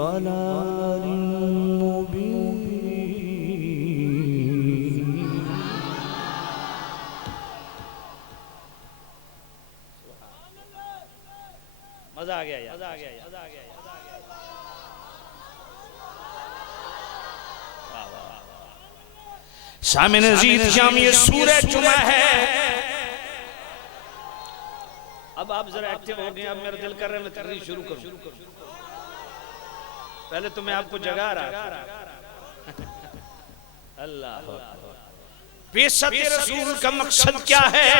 ضلال مبين. مزہ آ گیا یار. سامع عزیز جام یہ سورہ جمعہ ہے. اب آپ ذرا ایکٹیو ہو گئے. اب میرا دل کر رہا ہے میں تقریر شروع کروں. پہلے تو میں آپ کو جگا رہا تھا. اللہ بعثت رسول کا مقصد کیا ہے؟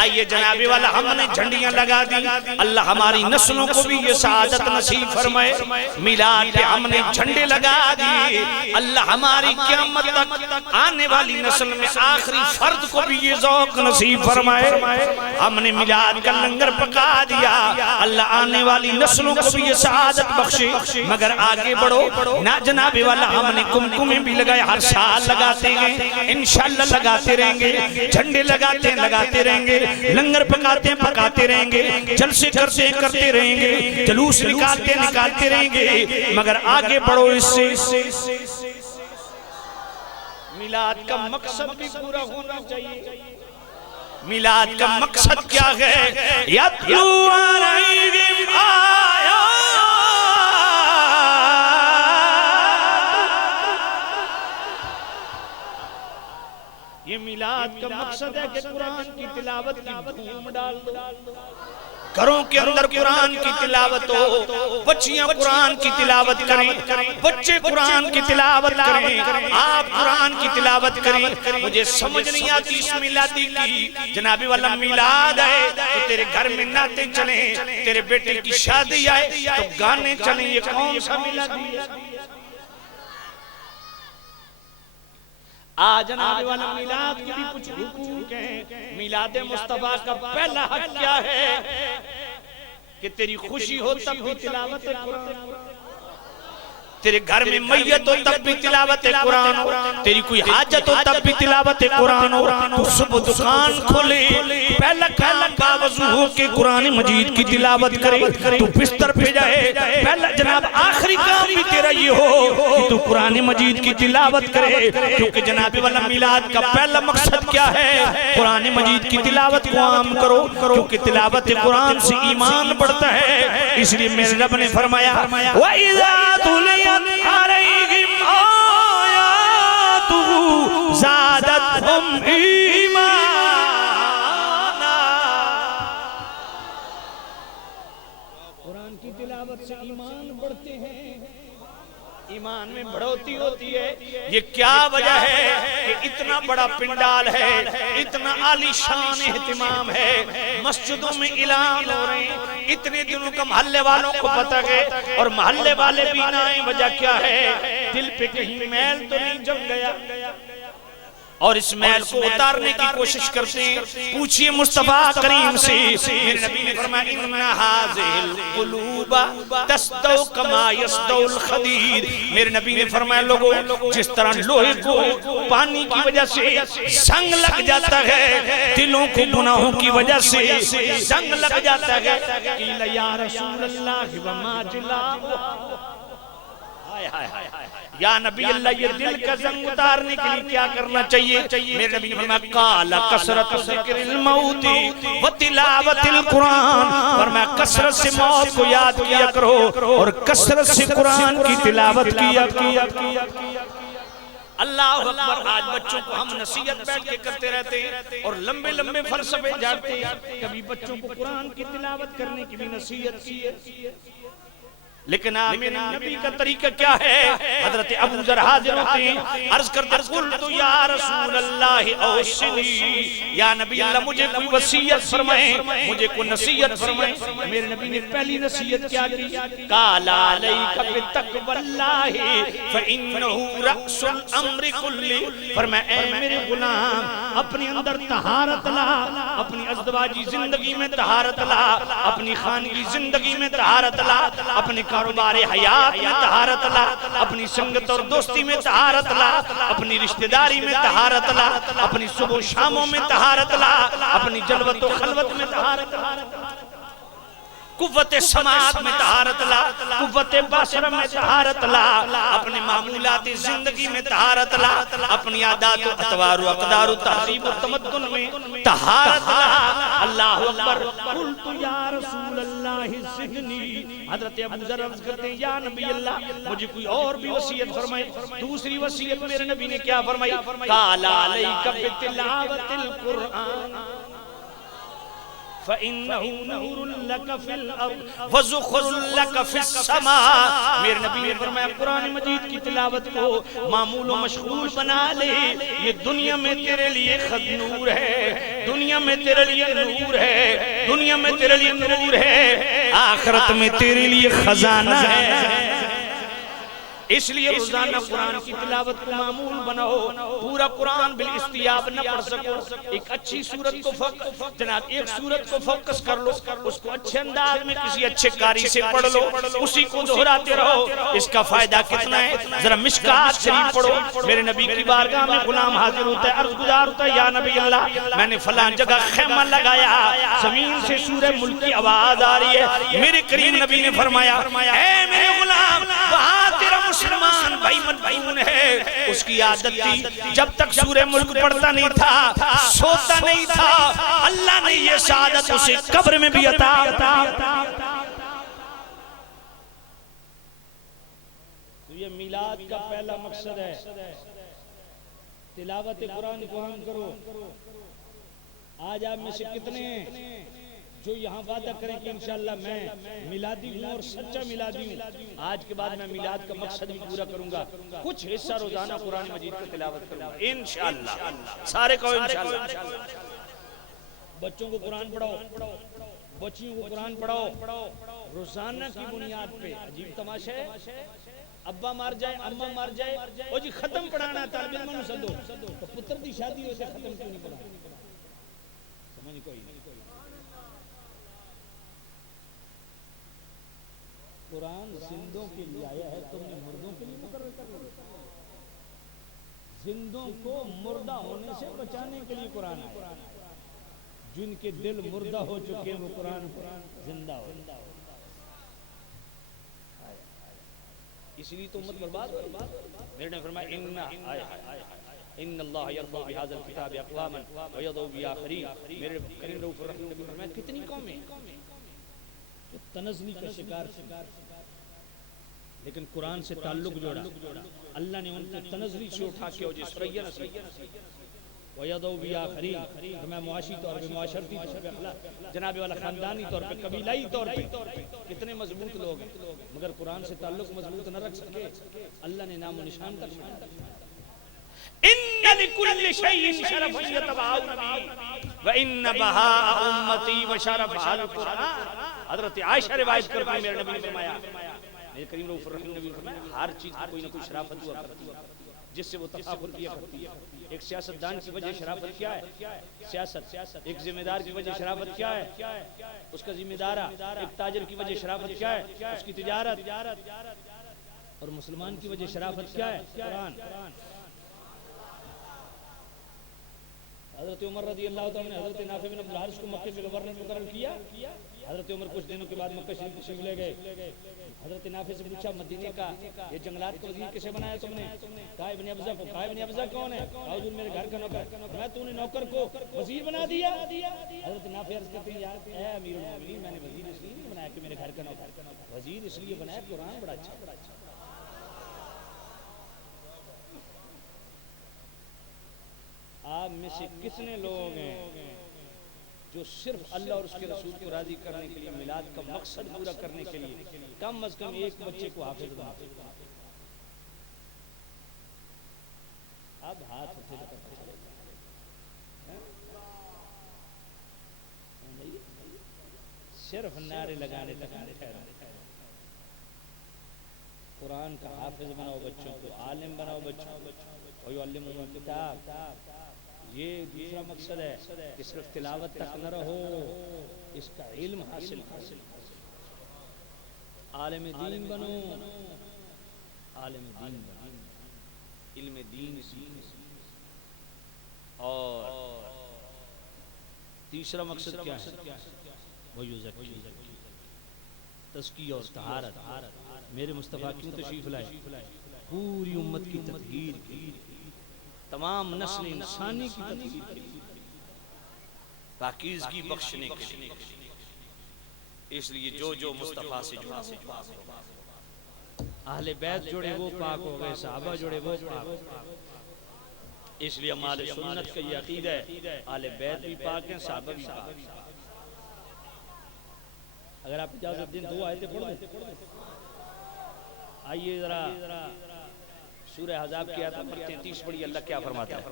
آئیے جناب والا ہم نے جھنڈیاں لگا دی. اللہ ہماری نسلوں کو بھی یہ سعادت نصیب فرمائے. میلاد پہ ہم نے جھنڈے لگا دی. اللہ ہماری قیامت تک آنے والی نسل میں آخری فرد کو بھی یہ ذوق نصیب فرمائے. ہم نے میلاد کا لنگر پکا دیا. اللہ آنے والی نسلوں کو بھی یہ سعادت بخشے. مگر آگے بڑھو نہ جناب والا ہم نے کمکمیں بھی لگائے. ہر سال لگاتے ہیں انشاءاللہ لگاتے رہیں گے. جھنڈے لگاتے رہیں گے. لنگر پکاتے رہیں گے. جلسے کرتے رہیں گے. جلوس نکالتے رہیں گے. مگر آگے بڑھو اس سے میلاد کا مقصد بھی پورا ہونا چاہیے. میلاد کا مقصد کیا ہے؟ یتلو علیہم آیات. یہ میلاد کا مقصد ہے کہ قرآن کی تلاوت کی دھوم ڈال دو. گھروں کے اندر قرآن کی تلاوت ہو. بچیاں قرآن کی تلاوت کریں. بچے قرآن کی تلاوت کریں. آپ قرآن کی تلاوت کریں. مجھے سمجھ نہیں آتی اس میلادی کی. جناب والا میلاد ہے تو تیرے گھر میں نعتیں چلیں. تیرے بیٹے کی شادی آئے تو گانے چلیں. یہ کون سا میلادی ہے؟ آج جناب والا میلاد کی بھی کچھ حقوق ہیں. میلاد مصطفیٰ کا پہلا حق کیا ہے؟ کہ تیری خوشی ہو تب بھی تلاوت قرآن. تیرے گھر میں میت ہو تب بھی تلاوت قرآن ہو. تیری کوئی حاجت ہو تب بھی تلاوت قرآن ہو. تو صبح دکان کھولے پہلا کام باوضو ہو کے قرآن مجید کی تلاوت کرے. تو بستر پہ جائے پہلا جناب آخری کام بھی تیرا یہ ہو کہ تو قرآن مجید کی تلاوت کرے. کیونکہ جناب والا میلاد کا پہلا مقصد کیا ہے؟ قرآن مجید کی تلاوت کو عام کرو. کیونکہ تلاوت قرآن سے ایمان بڑھتا ہے. اس لیے میرے رب نے فرمایا وَإِذَا تُلِيَتْ عَلَيْهِمْ آيَاتُهُ زَادَتْهُمْ إِيمَانًا. قرآن کی تلاوت سے ایمان بڑھتے ہیں. ایمان میں بڑھوتی ہوتی ہے. یہ کیا وجہ ہے کہ اتنا بڑا پنڈال ہے, اتنا عالی شان اہتمام ہے, مسجدوں میں اعلان ہو رہے ہیں. اتنے دنوں کا محلے والوں کو پتہ ہے اور محلے والے بھی نہ آئیں. وجہ کیا ہے؟ دل پہ کہیں میل تو نہیں جم گیا اور اس میل کو اتارنے کی کوشش کرتے ہیں. پوچھئے مصطفیٰ کریم سے. میرے نبی نے فرمایا اِنَّ هَذِهِ الْقُلُوبَ تَسْدَوْ كَمَا يَسْدَوْ الْخَدِيدِ. میرے نبی نے فرمایا لوگوں جس طرح لوہے کو پانی کی وجہ سے زنگ لگ جاتا ہے, دلوں کو گناہوں کی وجہ سے زنگ لگ جاتا ہے. قِيلَ يَا رَسُولَ اللَّهِ وَمَا جِلَاؤُهُ. یا نبی اللہ یہ دل کا زنگ اتارنے کے لیے کیا کرنا چاہیے؟ میرے نبی نے فرمایا قال کثرت ذکر الموت وتلاوت القرآن. فرمایا کثرت سے موت کو یاد کیا کرو اور کثرت سے قرآن کی تلاوت کیا. اللہ اکبر. آج بچوں کو ہم نصیحت بیٹھ کے کرتے رہتے ہیں اور لمبے لمبے فلسفے جاتے ہیں. کبھی بچوں کو قرآن کی تلاوت کرنے کی بھی نصیحت کی ہے. لیکن آمین نبی کا طریقہ کیا ہے؟ حضرت ابو ذر حاضر ہوتے ہیں, عرض کرتے قلت یا رسول اللہ اوصنی. یا نبی اللہ مجھے کوئی وصیت فرمائیں, مجھے کوئی نصیحت فرمائیں. میرے نبی نے پہلی نصیحت کیا کی؟ قال علیک بتقوی اللہ فإنہ رأس الامر کلہ. فرمایا اے میرے غلام اپنے اندر طہارت لا, اپنی ازدواجی زندگی میں طہارت لا, اپنی خانگی زندگی میں طہارت لا, اپنے کاروبار حیات میں طہارت لا, اپنی سنگت اور دوستی میں طہارت لا, اپنی رشتہ داری میں طہارت لا, اپنی صبح و شاموں میں طہارت لا, اپنی جلوت و خلوت میں طہارت لا. قوت سماعت میں طہارت لا، قوت بصر میں طہارت لا، اپنے معمولات زندگی میں طہارت لا، اپنی عادات و اطوار و اقدار و تہذیب و تمدن میں طہارت لا۔ اللہ اکبر۔ قلت یا رسول اللہ زدنی، حضرت ابو ذر عرض کرتے ہیں یا نبی اللہ مجھے کوئی اور بھی وصیت فرمائے۔ دوسری وصیت میرے نبی نے کیا فرمائی؟ قال علیک بتلاوت القرآن فَإِنَّهُ نُورٌ لَكَ فِي الْأَرْضِ وَزُخْرٌ لَكَ فِي السَّمَاءِ۔ میرے نبی نے فرمایا قرآن مجید کی تلاوت کو معمول و مشغول بنا لے، یہ دنیا میں تیرے لیے خد نور ہے، دنیا میں تیرے لیے نور ہے، دنیا میں تیرے لیے نور ہے، آخرت میں تیرے لیے خزانہ ہے۔ اس لیے روزانہ قرآن کی تلاوت کو معمول بناؤ۔ پورا قرآن بالاستیاب نہ پڑھ سکو، ایک اچھی سورت کو جناب ایک سورت کو فوکس کر لو، اس کو اچھے انداز میں کسی اچھے قاری سے پڑھ لو، اسی کو دہراتے رہو۔ اس کا فائدہ کتنا ہے؟ ذرا مشکات شریف پڑھو۔ میرے نبی کی بارگاہ میں غلام حاضر ہوتا ہے، عرض گزار ہوتا ہے یا نبی اللہ میں نے فلان جگہ خیمہ لگایا، زمین سے سورہ ملک کی آواز آ رہی ہے۔ میرے کریم نبی نے فرمایا اے میرے غلام وہاں تیرا مسلمان بھائی مدعون ہے، اس کی عادت تھی جب تک سورہ ملک پڑھتا نہیں تھا سوتا نہیں تھا، اللہ نے یہ سعادت اسے قبر میں بھی عطا۔ تو یہ میلاد کا پہلا مقصد ہے، تلاوت قرآن کو ہم کرو۔ آج آپ میں سے کتنے ہیں جو یہاں وعدہ کریں کہ انشاءاللہ میں میلادی ہوں اور سچا میلادی ہوں، آج کے بعد میں میلاد کا مقصد بھی پورا کروں گا، کچھ حصہ روزانہ قرآن مجید کا تلاوت کروں گا انشاءاللہ، سارے کہو انشاءاللہ۔ بچوں کو قرآن پڑھاؤ، بچیوں کو قرآن پڑھاؤ، روزانہ کی بنیاد پہ۔ عجیب تماشا ہے، ابا مار جائے اماں مار جائے او جی ختم پڑھانا طالب علموں نے سدو، تو پتر دی شادی ہوتے ختم کیوں نہیں پڑھانا؟ سمجھ کوئی نہیں۔ قرآن زندوں کے لیے آیا ہے، تم نے مردوں کے لیے مقرر کر لیا۔ زندوں کو مردہ ہونے سے بچانے کے لیے قرآن آیا، جن کے دل مردہ ہو چکے وہ قرآن زندہ ہو۔ اس لیے تو امت برباد ہو۔ میرے نے فرمایا ان اللہ یرضی بہذا الکتاب اقواما ویضع بآخرین۔ میرے کریم رؤوف الرحیم نے فرمایا کتنی قومیں جو تنزلی کا شکار لیکن قرآن سے تعلق جوڑا، اللہ نے ان کو تنزلی سے اٹھا کے وجہ سریا نصیب وَيَضَوْ بِآخَرِينَ۔ ہمیں معاشی طور پہ، معاشرتی طور پہ، جناب والا خاندانی طور پہ، قبیلائی طور پہ کتنے مضبوط لوگ ہیں، مگر قرآن سے تعلق مضبوط نہ رکھ سکے، اللہ نے نام و نشان تک مٹا دیا۔ اِنَّ لِكُلِّ شَيْءٍ شَرَفًا يَتَبَعُونَ بِهِ وَإِنَّ بَهَاءَ أُمَّتِي وَشَرَفَهَا الْقُرْآنُ۔ حضرت عائشہ روایت کرتی ہیں، میرے نبی نے فرمایا، میرے کریم رؤوف الرحیم نبی نے فرمایا ہر چیز کی کوئی نہ کوئی شرافت ہوا کرتی ہے جس سے وہ تفاخر کیا کرتی ہے۔ ایک سیاست دان کی وجہ شرافت کیا ہے؟ سیاست۔ ایک ذمہ دار کی وجہ شرافت کیا ہے؟ اس کا ذمہ دارہ۔ ایک تاجر کی وجہ شرافت کیا ہے؟ اس کی تجارت۔ اور مسلمان کی وجہ شرافت کیا ہے؟ قرآن۔ حضرت عمر رضی اللہ تعالیٰ نے حضرت نافع بن عبد الحارث کو مکہ کے گورنر مقرر کیا۔ حضرت عمر کچھ دنوں کے بعد مکہ شریف تشریف لے گئے۔ حضرت نافع سے پوچھا مدینے کا یہ جنگلات کا وزیر کسے بنایا تم نے؟ کہا ابن ابزہ کو۔ کہا ابن ابزہ کون ہے؟ کہا حضور میرے گھر کا نوکر۔ میں تو نے نوکر کو وزیر بنا دیا؟ حضرت نافع عرض کرتے ہیں یار اے امیر المومنین میں نے وزیر اس لیے نہیں بنایا کہ میرے گھر کا نوکر، وزیر اس لیے بنایا قرآن بڑا اچھا۔ آپ میں سے کتنے لوگ ہیں جو صرف اللہ اور اس کے رسول کو راضی کرنے کے لیے، میلاد کا مقصد پورا کرنے کے لیے کم از کم ایک بچے کو حافظ بناتے ہیں؟ اب ہاتھ اٹھے تو پتہ چلے گا، صرف نعرے لگانے تک ٹھہرا۔ قرآن کا حافظ بناؤ بچوں کو، عالم بناؤ بچوں کو، وَيُعَلِّمُهُمُ الْكِتَابَ۔ یہ دوسرا مقصد ہے کہ صرف تلاوت تک نہ رہو، اس کا علم حاصل کرو، عالم دین بنو، عالم دین بنو، علم دین سیکھو۔ اور تیسرا مقصد کیا ہے؟ وَيُزَكِّيهِمْ۔ تزکیہ اور طہارت میرے مصطفیٰ کیوں تشریف لائے؟ پوری امت کی تطہیر کی، تمام نسل انسانی کی تطہیر کی، پاکیزگی بخشنے کے لیے۔ اس لیے جو جو مصطفیٰ سے جڑا اہل بیت جڑے وہ پاک ہو گئے، صحابہ جڑے وہ پاک ہو گئے۔ اس لیے ہمارے سنت کا یہ عقیدہ ہے اہل بیت بھی پاک ہیں، صحابہ بھی پاک ہیں۔ اگر آپ اجازت دیں دو آیتیں پڑھ دیں۔ آئیے ذرا سورہ احزاب کی آیت نمبر 33 پڑھی، اللہ کیا فرماتا ہے؟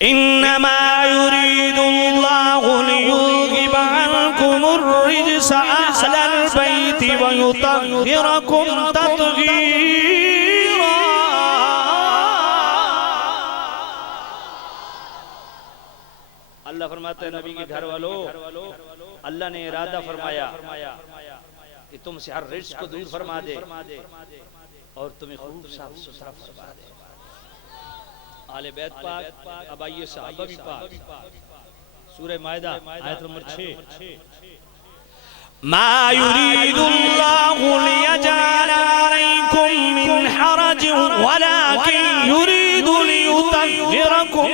انما يريد الله ليذهب عنكم الرجس اهل البيت ويطهركم تطهيرا۔ اللہ فرماتا ہے نبی کے گھر والوں، اللہ نے ارادہ فرمایا کہ تم سے ہر رجس کو دور فرما دے اور تمہیں خوب صاف ستھرا فرما دے۔ آل بیت پاک، اب آئیے صحابہ بھی پاک۔ سورہ مائدہ آیت نمبر 6، ما يريد الله ليجعل عليكم من حرج ولكن يريد ليطهركم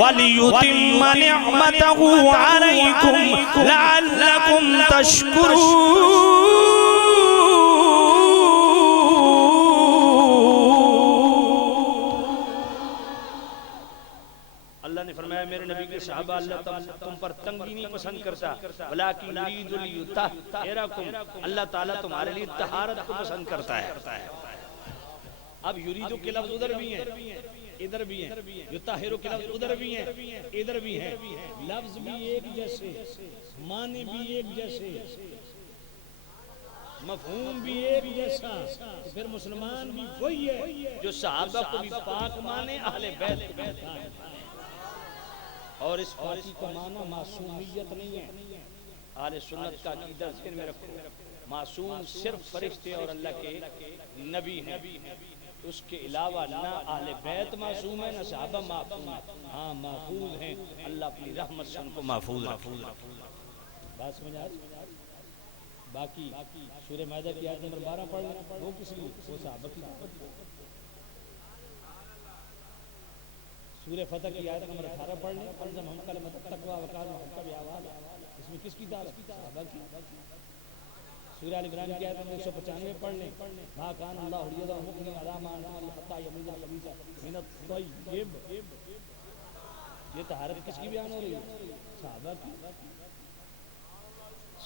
وليتم نعمته عليكم لعلكم تشكرون۔ اللہ نے فرمایا میرے نبی کے صحابہ اللہ تم پر تنگی نہیں پسند کرتا، ولیکن یرید لیطہرکم، اللہ تعالیٰ تمہارے لیے طہارت کو پسند کرتا ہے۔ اب یریدو کے لفظ ادھر بھی ہیں ادھر بھی ہیں، یطہرو کے لفظ ادھر بھی ہیں ادھر بھی ہیں، لفظ بھی ایک جیسے، معنی بھی ایک جیسے، مفہوم بھی ایک جیسا، تو پھر مسلمان بھی وہی ہے جو صحابہ کو بھی پاک مانے، اہل بیت کو بھی پاک۔ اور اس پاکی کا معنی معصومیت نہیں ہے، اہل سنت کا عقیدہ ذہن میں رکھو، معصوم صرف فرشتے اور اللہ کے نبی ہیں، اس کے علاوہ نہ اہل بیت معصوم ہے نہ صحابہ معصوم ہیں، ہاں محفوظ ہیں، اللہ اپنی رحمت سے ان کو محفوظ رکھے۔ بات سمجھ آ رہی؟ باقی سورہ مائدہ کی آیت نمبر 12 پڑھ لیں، وہ کس لیے؟ وہ صحابہ کی دعوت۔ سورہ فتح کی آیت نمبر 18 پڑھ لیں، الزمہم کلمۃ التقوی وکانوا حقا بأعمالہ، اس میں کس کی دعوت؟ صحابہ کی۔ سورہ آل عمران کی آیت نمبر 195 پڑھ لیں، ما کان اللہ لیذر المؤمنین علی ما انتم علیہ حتی یمیز الخبیث من الطیب۔ یہ طہارت کس کی بیان ہو رہی ہے؟ صحابہ کی۔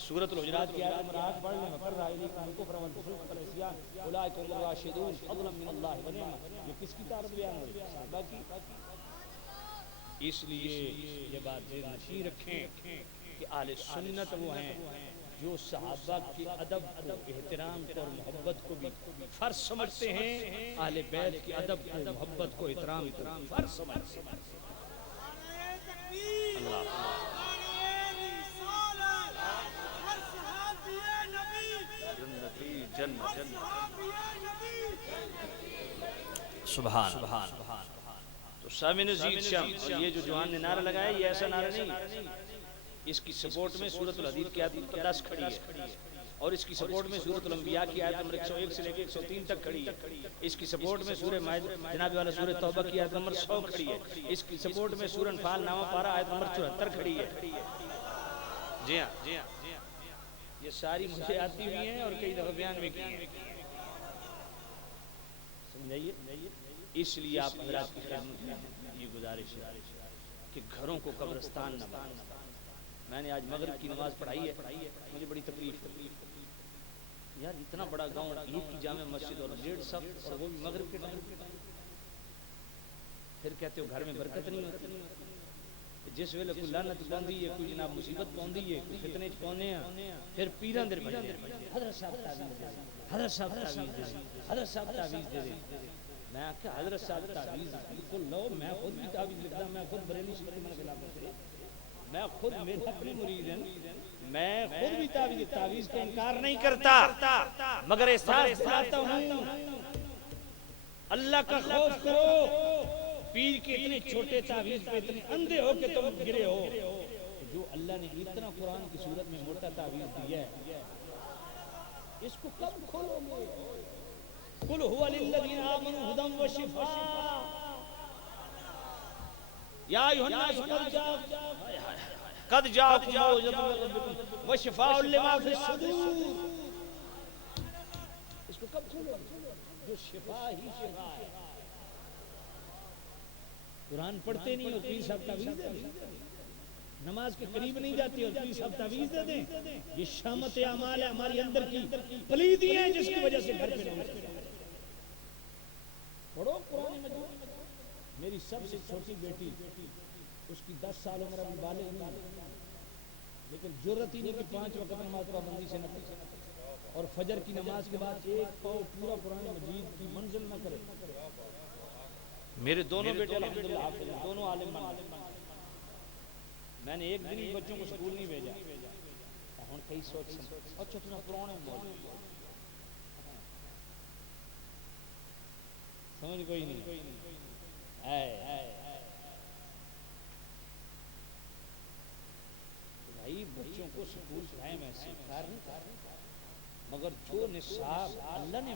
سورۃ الحجرات کی آیت نمبر 8 پڑھ لیں، وَقَرَّ إِلَيْكُمُ الْكُفْرَ وَالْفُسُوقَ وَالْعِصْيَانَ أُولَٰئِكَ هُمُ الرَّاشِدُونَ فَضْلًا مِّنَ اللَّهِ وَنِعْمَةً۔ یہ کس کی طرف بیان ہو رہی ہے؟ صحابہ کی۔ اس لیے یہ بات ذہن نشین رکھیں کہ اہل سنت وہ ہیں جو صحابہ کے ادب کو، احترام کو اور محبت کو بھی فرض سمجھتے ہیں، اہل بیت کے ادب کو، محبت کو، احترام کو فرض سمجھتے ہیں۔ اللہ سبحان سبحان۔ تو سامع نزید شم، اور یہ جو جوان نے نعرہ لگایا یہ ایسا نعرہ نہیں، اس کی سپورٹ میں سورۃ الحدید کی آیت نمبر 10 کھڑی ہے، اور اس کی سپورٹ میں سورۃ الانبیاء کی آیت نمبر 101 سے لے کے 103 تک کھڑی ہے، اس کی سپورٹ میں سورہ مائدہ جناب والا سورہ توبہ کی آیت نمبر 100 کھڑی ہے، اس کی سپورٹ میں سورہ انفال نامہ پارہ آیت نمبر 74 کھڑی ہے۔ جی ہاں، یہ ساری مجھے آتی بھی ہیں اور کئی دفعہ بیان بھی کی ہیں، سمجھائیے۔ اس لیے آپ حضرات کی خدمت میں یہ گزارش ہے کہ گھروں کو قبرستان نہ بنائیں۔ میں نے آج مغرب کی نماز پڑھائی ہے، مجھے بڑی تکلیف ہوئی، یار اتنا بڑا گاؤں، ایک کی جامع مسجد اور 1.5 صف، اور وہ بھی مغرب کے ٹائم، پھر کہتے ہو گھر میں برکت نہیں ہوتی۔ جس ویلے کوئی لعنت پوندی ہے، کوئی جناب مصیبت پوندی ہے، کوئی فتنے چ پونے ہیں، پھر پیراں دے بجے حضرت صاحب تعویذ دے، حضرت صاحب تعویذ دے، حضرت صاحب تعویذ دے دے۔ میں کہ حضرت صاحب تعویذ بالکل لو، میں خود بھی تعویذ لکھتا، میں خود بریلی شریف میں خلاف کرتے، میں خود میرے اپنے مرید ہیں، میں خود بھی تعویذ کا انکار نہیں کرتا، مگر احساس دلاتا ہوں اللہ کا خوف کرو۔ پیر کے اتنے چھوٹے تعویذ پہ اتنے اندھے ہو کہ تم گرے ہو، جو اللہ نے اتنا قرآن کی صورت میں موٹا تعویذ دیا ہے، اس کو کب کھولو گے؟ قل هو للذین آمنوا هدى وشفاء یا ایھا الناس قد جاءکم موعظۃ من ربکم وشفاء لما فی الصدور. اس کو کب کھولو گے؟ جو شفا ہی شفا ہے. قرآن پڑھتے نہیں اور پیر صاحب تعویذ دے دیں، نماز کے قریب نہیں جاتے اور پیر صاحب تعویذ دے دیں. یہ شامت اعمال ہے ہماری اندر کی پلیدی ہیں جس کی وجہ سے گھر پہ نہیں رہتے. پڑھو قرآن مجید. میری سب سے چھوٹی بیٹی، اس کی 10 سال عمر، ابھی بالغ نہیں، لیکن جرت ہی نہیں کہ 5 وقت نماز پابندی سے نہ پڑھے اور فجر کی نماز کے بعد ایک پاؤ پورا قرآن مجید کی منزل نہ کرے. میرے دونوں بیٹے الحمدللہ حافظ ہیں، دونوں عالم بن گئے. میں نے ایک دن بھی بچوں کو اسکول نہیں بھیجا. ہوں کئی سوچ اچھا تمہیں پرانے موضوع سمجھ کوئی نہیں. بھائی بچوں کو سکول پڑھائے میں سے انکار نہیں کر رہا، مگر جو نصاب اللہ نے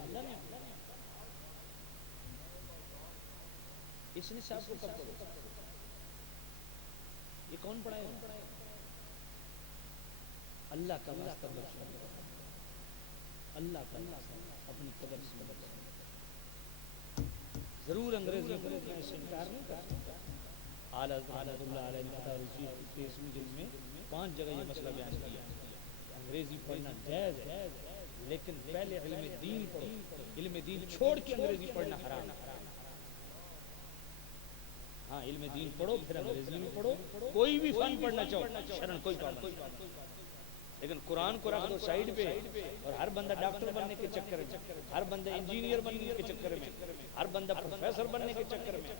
اس نصاب کو کب پڑھو؟ یہ کون پڑھائے گا؟ اللہ کا واسطہ بچوں، اللہ کا واسطہ اپنی قدر سے بچوں. ضرور انگریزی کو میں اس سے انکار نہیں کرتا. اعلیٰ حضرت اللہ علیہ رسول 23ویں جلد میں 5 جگہ یہ مسئلہ بیان کیا. انگریزی پڑھنا جائز ہے، لیکن پہلے علم دین پڑھو. علم دین چھوڑ کے انگریزی پڑھنا حرام. ہاں علم دین پڑھو پھر انگریزی میں پڑھو. کوئی بھی فن پڑھنا چاہو شرن کوئی پابند نہیں، لیکن قرآن کو رکھ دو سائیڈ پہ اور ہر بندہ ڈاکٹر بننے کے چکر میں، ہر بندہ انجینئر بننے کے چکر میں، ہر بندہ پروفیسر بننے کے چکر میں.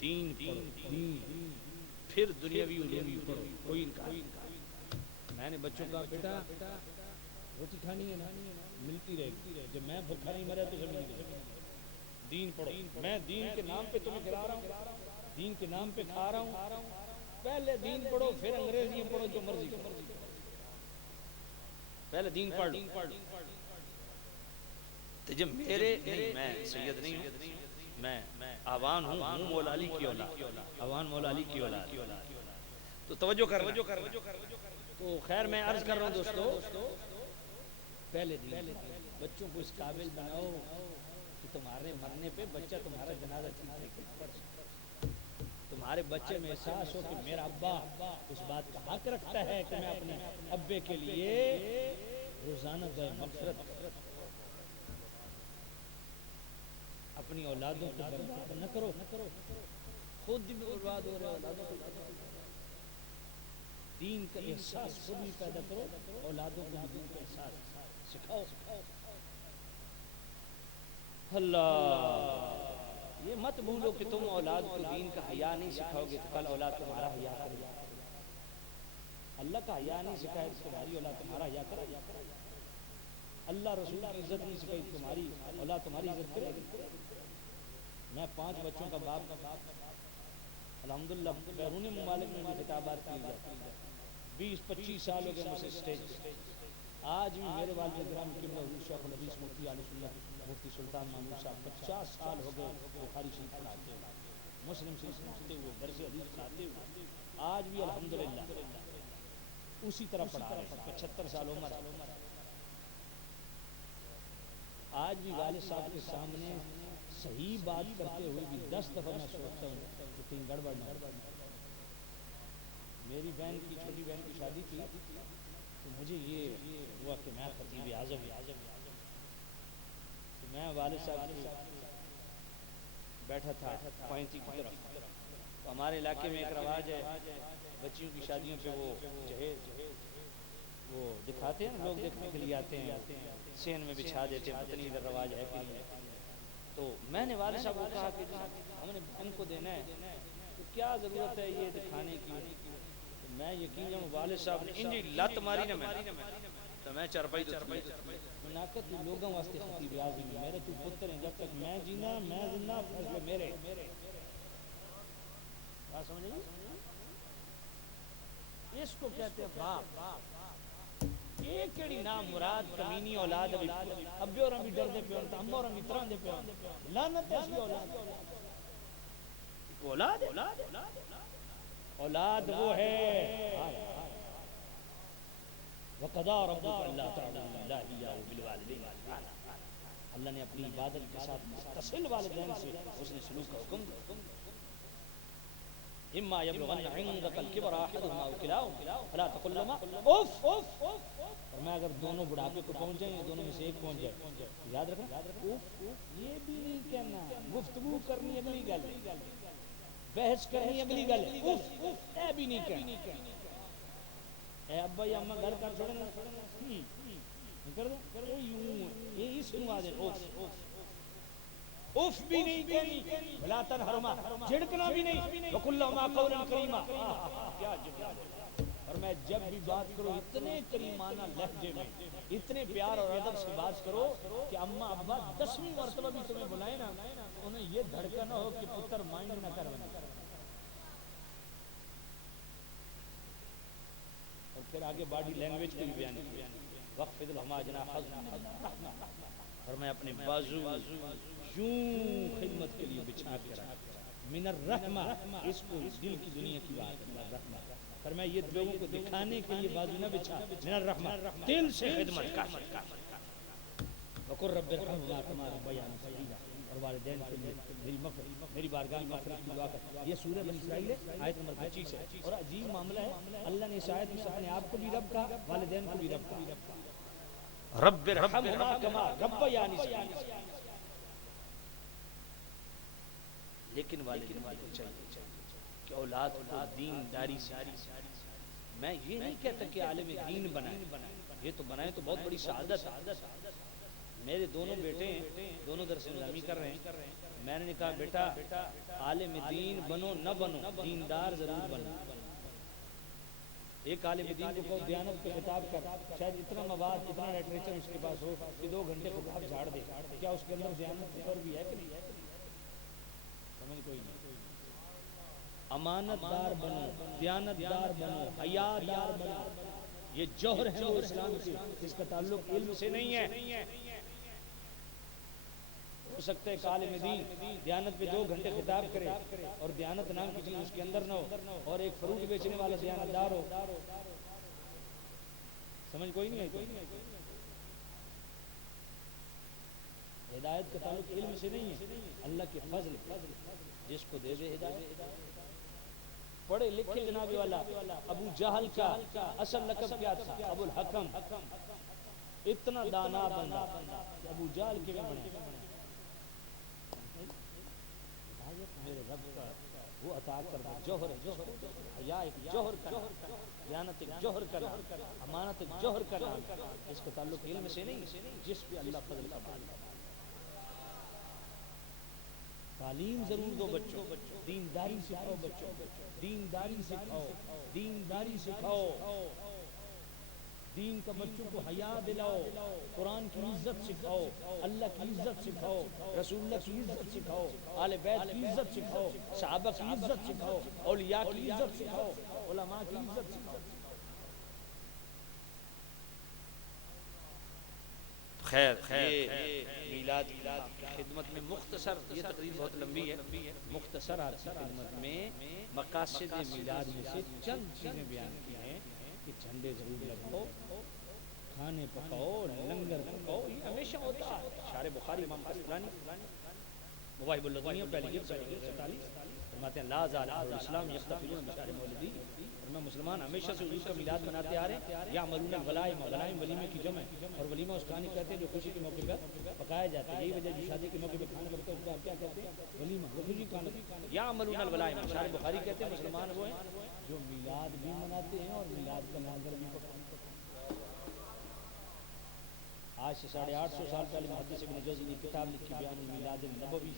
دین پھر دنیاوی علوم پڑھو. کوئی انکار نہیں. میں نے بچوں کا بیٹا روٹی کھانی ہے نا ملتی رہے گی، جب میں بھوکا نہیں مرا تو زمین دے. دین پڑھو. میں دین کے نام پہ تمہیں کھلا رہا ہوں، دین کے نام پہ کھا رہا ہوں. پہلے دین پڑھو پھر انگریزی پڑھو، جو مرضی کرو. پہلے دین پڑھ لو. تو جب میرے نہیں، میں سید نہیں ہوں، میں آوان ہوں مولا علی کی اولاد، آوان مولا علی کی اولاد. تو توجہ کر. تو خیر میں عرض کر رہا ہوں دوستو، پہلے دین بچوں کو اس قابل بناؤ کہ تمہارے مرنے پہ بچہ تمہارا جنازہ ٹھیک طریقے سے پڑھ سکے. تمہارے بچے میں احساس ہو کہ میرا ابا اس بات کا حق رکھتا ہے کہ میں اپنے ابے کے لیے روزانہ دعائے مغفرت اپنی اولادوں کو برباد نہ کرو. خود بھی برباد ہو رہے اولادوں کو. دین کا احساس خود بھی پیدا کرو، اولادوں کو بھی دین کا احساس سکھاؤ. اللہ یہ مت بھولو کہ تم اولاد کو دین کا حیا نہیں سکھاؤ گے تو کل اولاد تمہارا حیا کرے گا. اللہ کا حیا نہیں سکھائے تو تمہاری اولاد تمہارا حیا کرے گا. اللہ رسول کی عزت نہیں سکھائی تو تمہاری اولاد تمہاری عزت کرے گی. میں 5 بچوں کا باپ الحمدللہ بیرون ممالک میں بھی خطابات کی جاتی ہیں. 20-25 سال ہو گئے مجھے اسٹیج پہ. آج بھی میرے والد گرامی قبلہ حضور شیخ الحدیث مفتی علی سنت مفتی سلطان محمود صاحب 50 سال ہو گئے بخاری شریف پڑھاتے ہوئے، مسلم شریف پڑھاتے ہوئے، درس حدیث پڑھاتے ہوئے. آج بھی الحمدللہ اسی طرح پڑھا رہے ہیں. 75 سال عمر. آج بھی والد صاحب کے سامنے صحیح بات کرتے ہوئے بھی 10 دفعہ میں سوچتا ہوں کہ کہیں گڑبڑ نہ ہو. میری بہن کی چھوٹی بہن کی شادی تھی تو مجھے یہ ہوا کہ میں خطیب اعظم تو میں والد صاحب کو بیٹھا تھا پوائنٹی کی طرف. تو ہمارے علاقے میں ایک رواج ہے بچیوں کی شادیوں پہ وہ جہیز وہ دکھاتے ہیں، لوگ دیکھنے کے لیے آتے ہیں، سین میں بچھا دیتے ہیں. پتہ نہیں ادھر رواج ہے کہ نہیں. تو میں نے والد صاحب کو کہا کہ ہم نے بہن کو دینا ہے تو کیا ضرورت ہے یہ دکھانے کی. تو میں یقین جاؤں والد صاحب نے انجی لت ماری نہ میں تو میں چرپائی تو مناقت لوگوں واسطے خطیب اعظم ہے. میرے تو پتر ہیں، جب تک میں جینا میں زندہ فیصلے میرے. بات سمجھ گئی؟ اس کو کہتے ہیں باپ. یہ کیڑی نام مراد کمینی اولاد ابے اور بھی ڈر دے پے ہن اما اور بھی طرح دے پے لعنت ایسی اولاد اولاد وہ ہے وقضا ربک اللہ تعالی الا بالوالدین اللہ نے اپنی عبادت کے ساتھ متصل والدین سے اس نے سلوک کا حکم دیا اما یبلغن عندک الکبر احدهما او کلاهما فلا تقل لهما اف اور میں اگر دونوں بڑھاپے کو پہنچ جائیں یا دونوں میں سے ایک پہنچ جائے یاد رکھنا اف یہ بھی نہیں کہنا گفتگو کرنی اگلی گل بحث کرنی اگلی گل اف اے بھی نہیں کہنا اے ابا یا اماں گھر کر چھوڑنا کر دو یہ اس کو آدھے اف بھی نہیں کہنی بلا تنہرما جھڑکنا بھی نہیں وقل لهما قولا کریما کیا جملہ اور میں جب بھی بات کروں اتنے کریمانہ لہجے میں اتنے پیار اور ادب سے بات کرو کہ اماں ابا 10ویں مرتبہ بھی تمہیں بلائیں نا انہیں یہ دھڑکا نہ ہو کہ پتر مائنڈ نہ کر بنے اور پھر آگے باڈی لینگویج کو بھی بیان کیا وقفض لهما جناح الرحمہ اور میں اپنے بازو یوں خدمت کے لیے بچھا کر من الرحمہ اس کو دل کی دنیا کی بات ہے رحمہ پر میں یہ لوگوں کو دکھانے کے لیے بازو نہ بچھا من الرحمہ دل سے خدمت کر وقر رب ارحمهما كما ربياني صغيرا اور والدین کے لیے میری بارگاہ میں مغفرت کی دعا کر یہ سورہ بنی اسرائیل ہے آیت نمبر 25 ہے اور عجیب معاملہ ہے اللہ نے اس آیت میں اپنے آپ کو بھی رب کہا والدین کو بھی رب کہا رب ارحمهما كما ربياني صغيرا لیکن والدین کو چاہیے کہ اولاد کو دین داری سے میں یہ نہیں کہتا کہ عالم دین بنائیں یہ تو بنائیں تو بہت بڑی سعادت ہے میرے دونوں بیٹے ہیں دونوں درس نظامی کر رہے ہیں میں نے کہا بیٹا عالم دین بنو نہ بنو دیندار ضرور بنو ایک عالم دین کو دیانت پہ خطاب کر شاید اتنا مواد اتنا لٹریچر اس کے پاس ہو کہ 2 گھنٹے خطاب جھاڑ دے کیا اس کے اندر دیانت پر بھی ہے کہ نہیں سمجھ کوئی نہیں امانت دار بنو دیانت دار بنو حیا دار بنو یہ جوہر ہے وہ اسلام کے اس کا تعلق علم سے نہیں ہے ہو سکتا ہے کہ عالم دین دیانت پہ 2 گھنٹے خطاب کرے اور دیانت نام کی چیز اس کے اندر نہ ہو اور ایک فروٹ بیچنے والا دیانت دار ہو سمجھ کوئی نہیں ہے ہدایت کا تعلق علم سے نہیں ہے اللہ کے فضل جس کو دے دے ہدایت پڑھے لکھے جناب والا ابو جہل کا اصل لقب کیا تھا ابو الحکم اتنا دانا بندہ ابو جہل کے بنے میرے رب کا وہ عطا کر جوہر حیا ایک جوہر کا دیانت ایک جوہر کا امانت ایک جوہر کا اس کا تعلق علم سے نہیں جس پہ اللہ فضل کا مالک تعلیم ضرور دو بچوں دینداری سکھاؤ بچوں دینداری سکھاؤ دینداری سکھاؤ دین کا بچوں کو حیا دلاؤ قرآن کی عزت سکھاؤ اللہ کی عزت سکھاؤ رسول اللہ کی عزت سکھاؤ آل بیت کی عزت سکھاؤ صحابہ کی عزت سکھاؤ اولیاء کی عزت سکھاؤ علماء کی عزت سکھاؤ خیر میلاد کی خدمت میں مختصر یہ تقریر بہت لمبی ہے مختصر آپ کی خدمت میں مقاصد میلاد میں سے چند چیزیں بیان کی ہیں کہ جھنڈے ضرور لگاؤ کھانے پکاؤ لنگر پکاؤ یہ ہمیشہ ہوتا ہے شارح بخاری امام قسطلانی مواہب اللدنیہ پہلی جلد 47 فرماتے ہیں لا زال اہل الاسلام یحتفلون بشہر مولدی اور میں مسلمان ہمیشہ سے حضور کا میلاد مناتے آ رہے ہیں یعملون الولائم غنائم ولیمے کی جمع اور ولیمہ اس کہانی کہتے ہیں جو خوشی کے موقع پر پکایا جاتا ہے یہی وجہ جو شادی کے موقع پہ کھانا بنتا ہے اس کو آپ کیا کہتے ہیں ولیمہ وہ خوشی کھانا یعملون الولائم شارح بخاری کہتے ہیں مسلمان وہ ہیں جو میلاد بھی مناتے ہیں اور میلاد کا لنگر بھی پکاتے ہیں آج سے 850 سال پہلے محدث ابن جوزی نے کتاب لکھی بیان المیلاد النبوی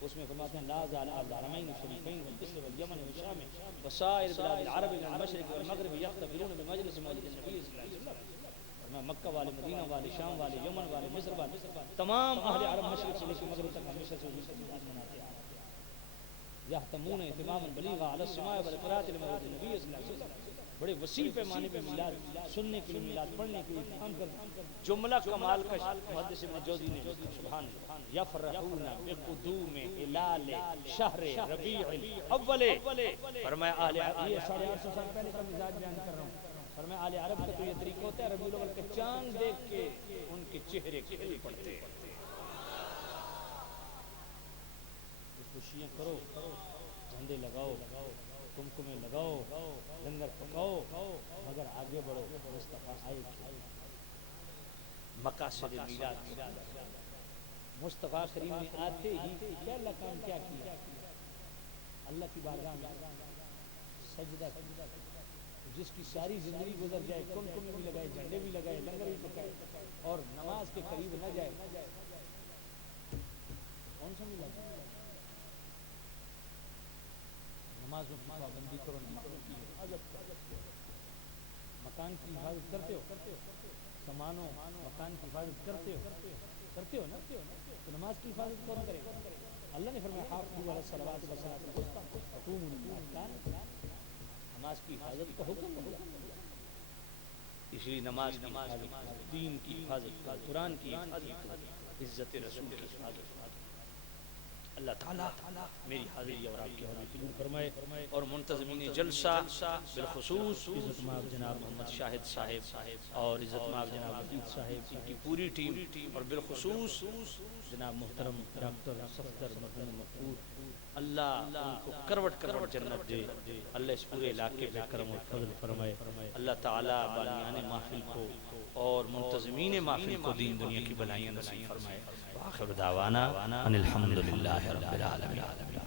اس میں فرماتے ہیں لا زال الحرمین الشریفین والمصر والیمن والشام وسائر بلاد العرب من المشرق والمغرب یحتفلون بمجلس مولد النبی صلی اللہ علیہ وسلم اور میں مکہ والے مدینہ والے شام والے یمن والے مصر والے تمام اہل عرب مشرق سے لے کے مغرب تک ہمیشہ سے حضور کا میلاد مناتے ہیں یحتمون اہتماما بلیغا علی السماع والقراءۃ لمولد النبی صلی اللہ علیہ وسلم بڑے وسیع پیمانے پہ میلاد سننے کے لیے، میلاد پڑھنے کے لیے کام کرتے. جملہ کمال کا محدث ابن جوزی نے سبحان اللہ، یفرحون بقدوم ہلال شہر ربیع الاول. فرمایا اہل عرب، یہ 850 سال پہلے کا مزاج بیان کر رہا ہوں. فرمایا اہل عرب کا تو یہ طریقہ ہوتا ہے، ربیع الاول کا چاند دیکھ کے ان کے چہرے کھل پڑتے ہیں. خوشیاں کرو، جھنڈے لگاؤ، کمکمے لگاؤ، لنگر پکاؤ، مگر آگے بڑھو. مصطفیٰ آئے تھے. مقاصد میلاد، مصطفیٰ کریم نے آتے ہی کیا اللہ کام کیا کیا؟ اللہ کی بارگاہ میں سجدہ کیا. جس کی ساری زندگی گزر جائے، کمکمے بھی لگائے، جھنڈے بھی لگائے، لنگر بھی پکائے، اور نماز کے قریب نہ جائے، کون سا میلاد؟ نمازوں کی پابندی کرو، نمازوں کی حفاظت کرو. مکان کی حفاظت کرتے ہو، سامانوں مکان کی حفاظت کرتے ہو نا؟ تو نماز کی حفاظت کون کرے گا؟ اللہ نے فرمایا حافظوا علی الصلوات والصلاۃ الوسطی وقوموا للہ. نماز کی حفاظت کا حکم ہے. اس لیے نماز کی حفاظت، دین کی حفاظت، قرآن کی حفاظت، عزت رسول کی حفاظت. اللہ تعالیٰ میری حاضری اور آپ کی حاضری قبول فرمائے، اور منتظمین جلسہ بالخصوص عزت مآب جناب محمد شاہد صاحب اور عزت مآب جناب عزیز صاحب، ان کی پوری ٹیم، اور بالخصوص جناب محترم ڈاکٹر صفدر مرحوم مقبول، اللہ ان کو کروٹ کروٹ جنت دے. اللہ اس پورے علاقے پہ کرم و فضل فرمائے. اللہ تعالیٰ بانیان محفل کو اور منتظمین محفل کو دین دنیا کی بلائیاں نصیب فرمائے. وآخر دعوانا ان الحمدللہ رب العالمین.